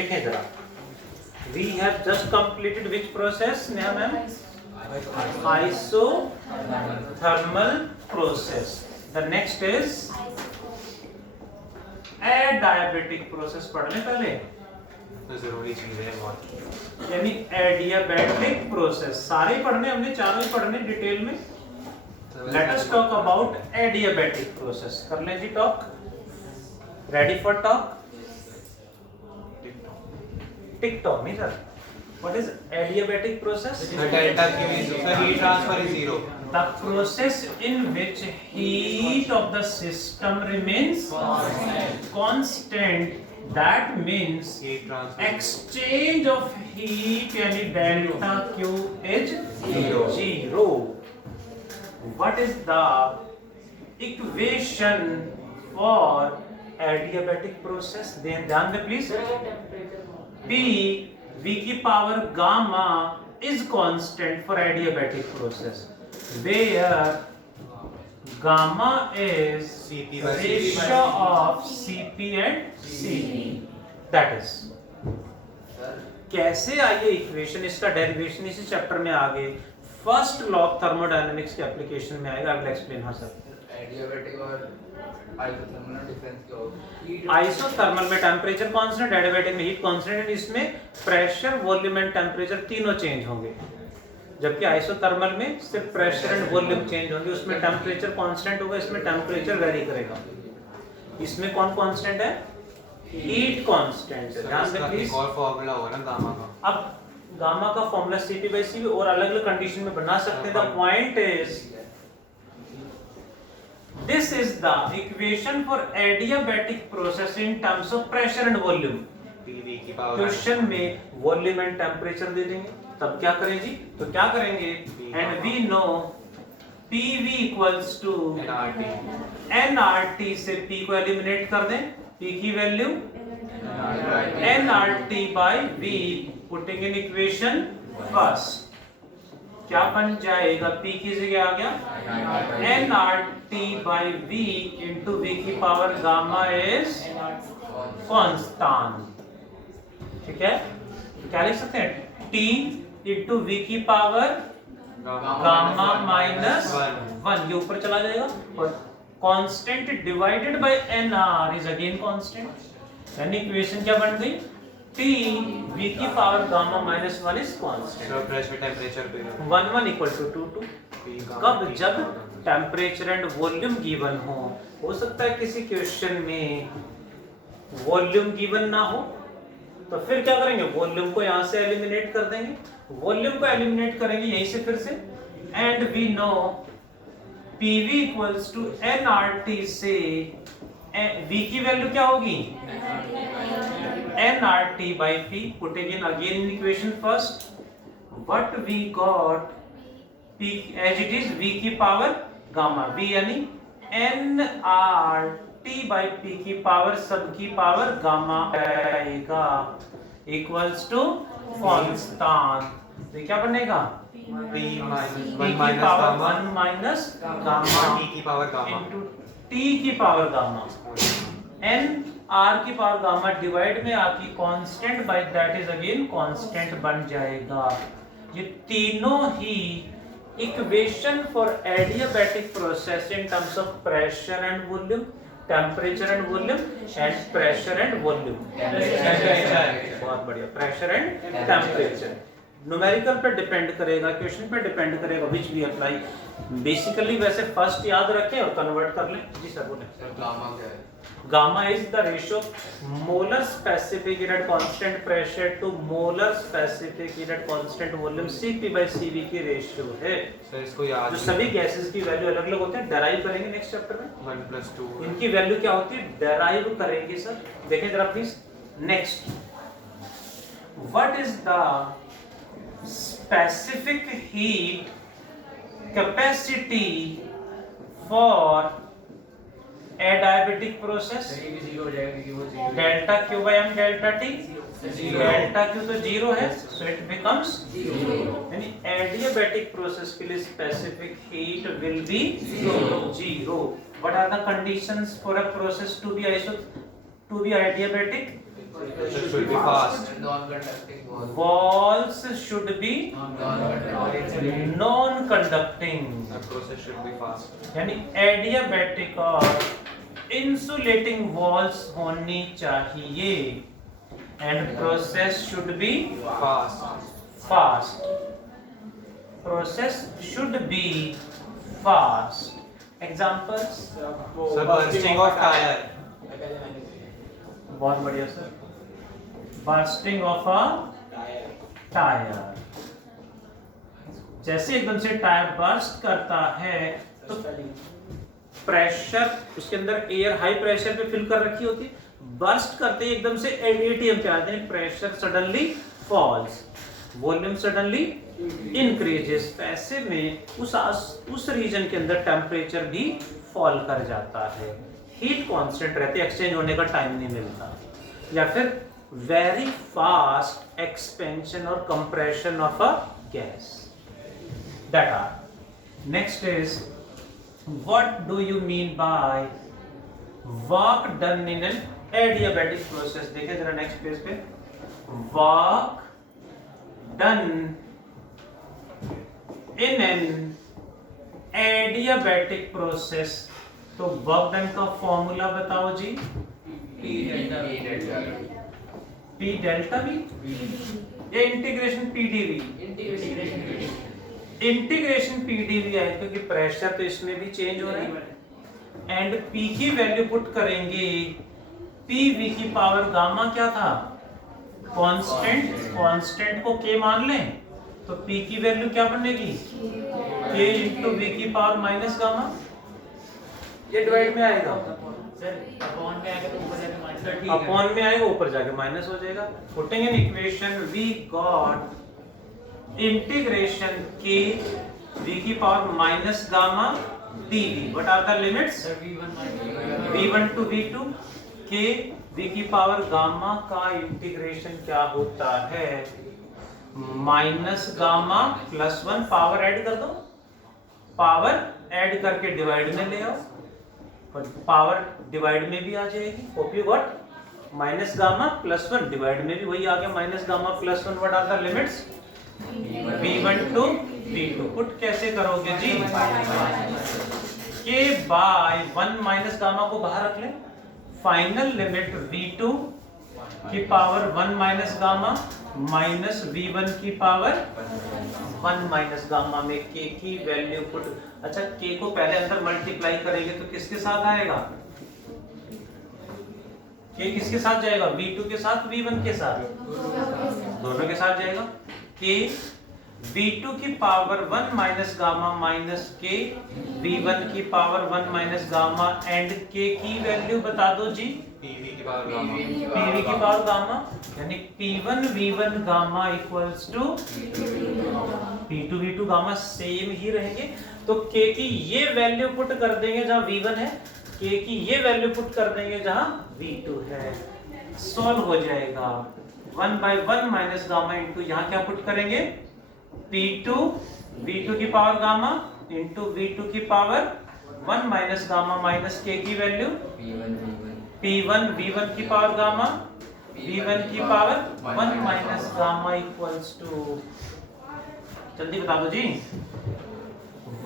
देखें जरा, we have just completed which process Neha ma'am? Isothermal process. The next is adiabatic process. पढ़ लें पहले, तो जरूरी चीज है बहुत, यानी adiabatic process सारे पढ़ने, हमने चारों ही पढ़ने डिटेल में। Let us talk about adiabatic process. कर लें जी talk. Ready for talk? TikTok नहीं sir. What is adiabatic process? the delta Q is the heat transfer is zero. The process in which heat of the system remains constant. That means Heat transfer exchange of heat यानी delta Q is Zero. zero. What is the equation for adiabatic process? ध्यान दें please. P V की power gamma is constant for adiabatic process, where gamma is CP by CP ratio of CP and CP. That is. कैसे आइए equation, इसका derivation इसी chapter में आगे first law of thermodynamics के एप्लीकेशन में आएगा। I will explain. हाँ सर। एडियाबैटिक और आइसोथर्मल में डिफरेंस क्या होगा? आइसोथर्मल में टेम्परेचर कांस्टेंट, एडियाबैटिक में हीट कांस्टेंट, इसमें प्रेशर, वॉल्यूम एंड टेम्परेचर तीनों चेंज होंगे, जबकि आइसोथर्मल में सिर्फ प्रेशर एंड वॉल्यूम चेंज होंगे। उसमें टेम्परेचर कांस्टेंट होगा, इसमें टेम्परेचर वेरी करेगा। इसमें कौन कांस्टेंट है? Heat constant. ध्यान दें प्लीज। एक और फॉर्मूला होगा ना गामा का। अब गामा का फॉर्मूला CP/CV और अलग अलग कंडीशन में बना सकते हैं। The point is this is the equation for adiabatic process in terms of pressure and volume. PV की पावर क्वेश्चन में वॉल्यूम एंड टेम्परेचर दे देंगे, तब क्या करें जी? तो क्या करेंगे? And we know PV equals to nRT nRT से P को एलिमिनेट कर दें, P की value nRT by V, putting in equation first, क्या बन जाएगा? P की जगह आ गया nRT by V into V की पावर गामा इज कांस्टेंट। ठीक है, क्या लिख सकते हैं? T into V की पावर गामा माइनस 1, ये ऊपर चला जाएगा, और constant divided by nr is again constant, यानी इक्वेशन क्या बन गई? T V की power gamma minus 1 is constant. तो प्रेशर टेम्परेचर पे 1 1 इक्वल टू 2 2। कब? जब टेम्परेचर एंड वॉल्यूम गिवन हो सकता है किसी क्वेश्चन में वॉल्यूम गिवन ना हो, तो फिर क्या करेंगे? वॉल्यूम को यहाँ से एलिमिनेट कर देंगे, वॉल्यूम को एलिमिनेट करेंगे यहीं से फिर से, and we know PV equals to nRT से V की वैल्यू क्या होगी? nRT by P, putting in again in equation first, what we got P as it is V की पावर गामा, V यानी nRT by P की power सब की power gamma आएगा इक्वल्स टू कांस्टेंट। तो क्या बनेगा? P minus P 1 की minus power gamma 1 minus gamma T की पावर गामा इनटू T की पावर गामा, n R की पावर गामा डिवाइड में आपकी constant by that is again constant बन जाएगा। ये तीनों ही equation for adiabatic process in terms of pressure and volume, temperature and volume and pressure and volume. बहुत बढ़िया, प्रेशर एंड टेम्परेचर। न्यूमेरिकल पे डिपेंड करेगा, क्वेश्चन पे डिपेंड करेगा व्हिच वी अप्लाई। बेसिकली वैसे फर्स्ट याद रखें और कन्वर्ट कर लें। जी सर बोले। सर गामा क्या है? Gamma is the ratio molar specific heat at constant pressure to molar specific heat at constant volume, CP by CV की रेशियो है। सर इसको याद जो सभी गैसेस की वैल्यू अलग अलग होते हैं, डेराइव करेंगे नेक्स्ट चैप्टर में। 1 + 2 इनकी वैल्यू क्या होती है? डेराइव करेंगे सर। देखें जरा please. Next, what is the specific heat capacity for adiabatic process? ये भी जीरो हो जाएगा क्योंकि वो zero delta Q by m delta T, delta Q तो जीरो है, so it becomes जीरो। यानी adiabatic process के लिए specific heat will be zero. What are the conditions for a process to be adiabatic? Process should be fast. Non-conducting wall. walls should be Non-conducting. non-conducting, The process should be fast. यानी adiabatic और insulating walls होनी चाहिए, and process should be Fast. Fast, process should be fast. Examples? So bursting of tire. बहुत बढ़िया sir. Bursting of a tyre, जैसे एकदम से tyre burst करता है तो प्रेशर उसके अंदर एयर हाई प्रेशर पे फिल कर रखी होती है, बर्स्ट करते ही एकदम से एटीएम पे आते हैं, pressure suddenly falls, volume suddenly increases. ऐसे में उस रीजन के अंदर टेम्परेचर भी फॉल कर जाता है, हीट कांस्टेंट रहती है, एक्सचेंज होने का टाइम नहीं मिलता. या फिर वेरी फास्ट एक्सपेंशन और compression of a gas. That are. Next is what do you mean by work done in an adiabatic process. देखिए जरा नेक्स्ट पेज पे, work done in an adiabatic process. तो work done का formula बताओ जी. P delta. P delta भी या integration PdV? Integration PdV है क्योंकि प्रेशर तो इसमें भी चेंज हो रहा है, एंड P की वैल्यू पुट करेंगे, PV की पावर गामा क्या था, कांस्टेंट, कांस्टेंट को K मान लें तो P की वैल्यू क्या बनेगी, K इंटू V की पावर माइनस गामा. ये डिवाइड में आएगा, अपॉन में आएगा तो ऊपर जाके माइनस का. ठीक अपॉन में आएगा ऊपर जाके माइनस हो जाएगा. Putting in equation we got integration K V की पावर minus gamma dV. What are the limits? V1 to V2 K V की पावर गामा का इंटीग्रेशन क्या होता है, minus gamma plus 1. Power add कर दो, पावर ऐड करके डिवाइड में ले आओ, पर पावर डिवाइड में भी आ जाएगी. Hope you got. Minus gamma plus 1 divide में भी वही आ गया, minus gamma plus 1. What are the limits? V1 to V2. Put कैसे करोगे जी? K बाय 1 माइनस गामा को बाहर रख लें, फाइनल लिमिट V2 की power 1 minus gamma minus V1 की पावर 1 माइनस गामा में K की वैल्यू पुट. अच्छा, K को पहले अंदर मल्टीप्लाई करेंगे तो किसके साथ आएगा, K किसके साथ जाएगा, V2 के साथ V1 के साथ, दोनों के साथ जाएगा. K V2 की power 1 minus gamma minus K V1 की power 1 minus gamma, and K की वैल्यू बता दो जी. PV की पावर गामा. PV की पावर गामा, यानी P1 V1 gamma equals to P2 V2 gamma same ही रहेंगे. तो K की ये वैल्यू पुट कर देंगे जहां V1 है, K की ये वैल्यू पुट कर देंगे जहां V2 है, सॉल्व हो जाएगा. 1 बाय 1 माइनस गामा इंटू यहाँ क्या पुट करेंगे, P2 V2 की पावर गामा इंटू V2 की power 1 minus gamma minus K की वैल्यू P1 V1 की पावर गामा V1 की power 1 minus gamma equals to, जल्दी बता दो जी,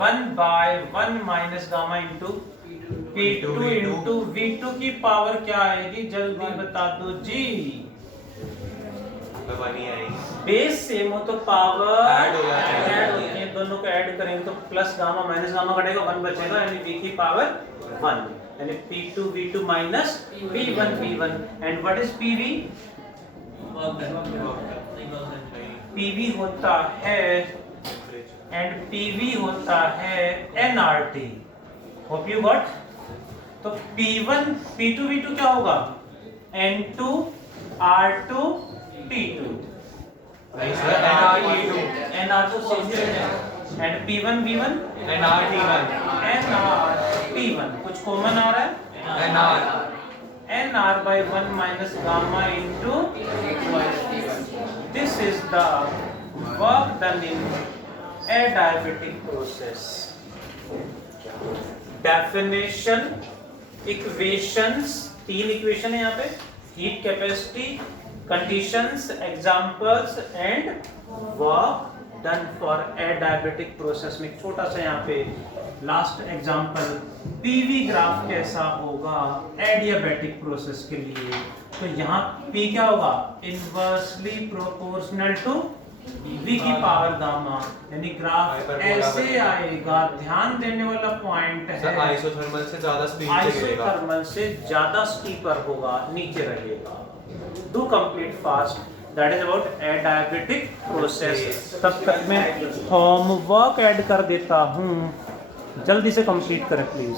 1 by 1 minus gamma into P2 into V2 की पावर क्या आएगी, जल्दी बता दो जी. तो बनी आएगी. बेस सेम हो तो पावर ऐड हो जाती है. ऐड होती है, दोनों को ऐड करेंगे तो प्लस गामा माइनस गामा कटेगा, 1 बचेगा, यानी V की पावर 1, यानी P2 V2 minus P1 V1. And what is PV? PV होता है, एंड PV होता है nRT. Hope you got. तो P1 P2 V2 क्या होगा, N2 R2 T2. नहीं सर, NR2. nR2 सेम ही है, and P1 V1 NR1. nRT1. कुछ कॉमन आ रहा है, NR. nR by 1 minus gamma into, this is the work done in adiabatic process. Definition, equations, 3 equation है यहाँ पे, heat capacity, conditions, examples and work done for adiabatic process में छोटा सा यहाँ पे लास्ट एग्जांपल, पीवी ग्राफ कैसा होगा एडियाबेटिक प्रोसेस के लिए। तो यहाँ P क्या होगा, इनवर्सली प्रोपोर्शनल टू V की पावर गामा, यानी ग्राफ ऐसे आएगा। ध्यान देने वाला पॉइंट सर है, आइसोथर्मल से ज्यादा स्पीड से गिरेगा। आइसोथर्मल से ज्यादा स्टीपर होगा, नीचे रहेगा। Do complete fast, that is about adiabatic process. तब तक मैं होमवर्क ऐड कर देता हूँ, जल्दी से कंप्लीट करें प्लीज।